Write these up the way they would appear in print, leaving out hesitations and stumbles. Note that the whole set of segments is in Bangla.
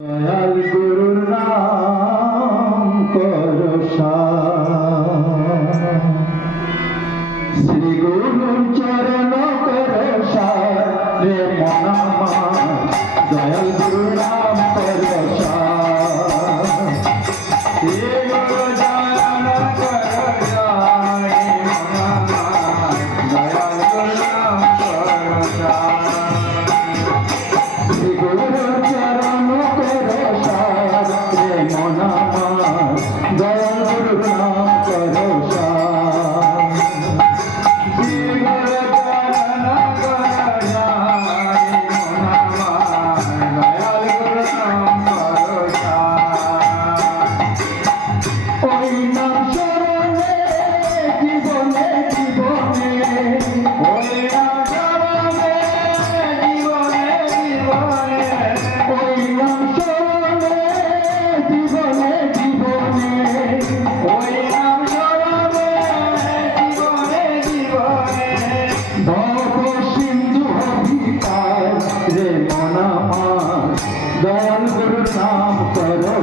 দয়াল গুরুর নাম করো শ্রী গুরুর চরণ করো রে মনামা দয়াল গুরুর নাম করো শ্রী গুরু চরণ করো রে মনামা দয়াল গুরুর নাম করো শ্রী গুরুর চরণ দয়াল গুরুর নাম করো ওই নাম শরণে জীবনে জীবনে ওই নাম শরণে জীবনে জীবনে ওই নাম শরণে জীবনে জীবনে ওই নাম শরণে জীবনে জীবনে ভব সিন্ধু অধিকার রে মনামার দয়াল গুরুর নাম করো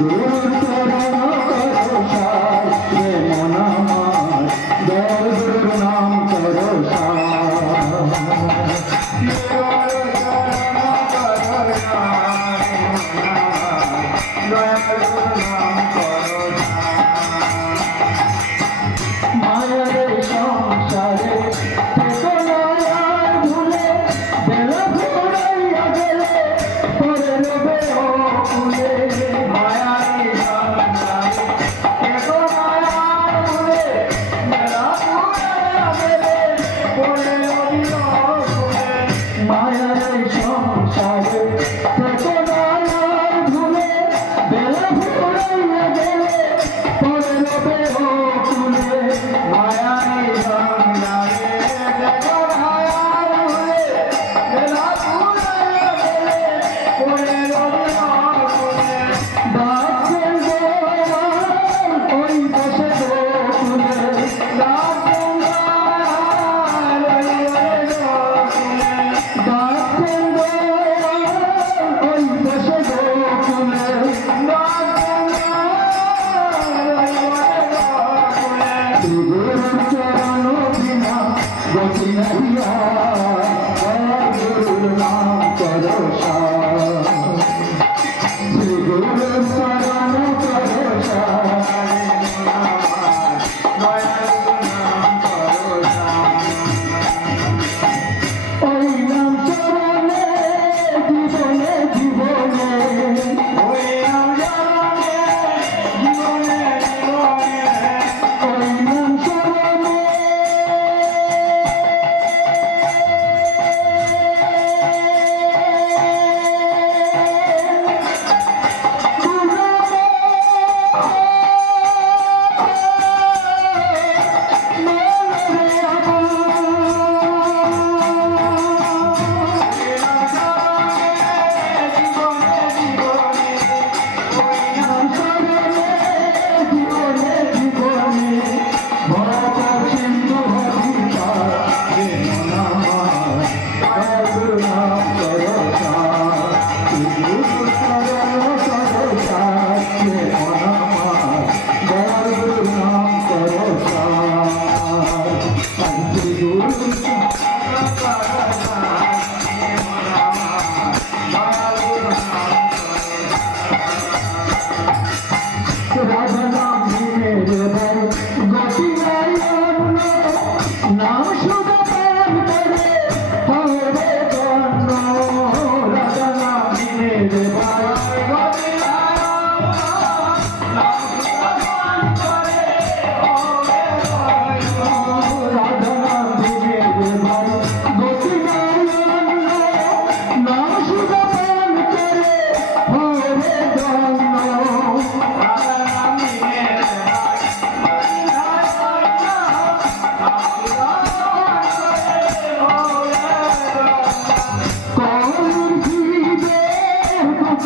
গুরুর চরণ করো রে মনামার দয়াল গুরুর নাম করো মায়ের সংসারে ভুলে বেলা ঘুরাইয়া গেলে পরে রবে ফুলে মায়ার সংসারে চেতনার ভুলে বেলা ঘুরাইয়া গেলে পরে রবে ফুলে মায়ার সংসারে চেতনার ভুলে বেলা ঘুরাইয়া গেলে পরে রবে ফুলে ডাকেন ওই বসে ফুলে ডাকেন চরণ বিনা গতি নাহিয়া গুরুর নাম করো শ্রী গুরুর চরণ করো ওই নাম চরণে জীবনে জীবনে ওই নাম চরণে জীবনে জীবনে ওই নাম চরণে জীবনে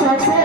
সাথে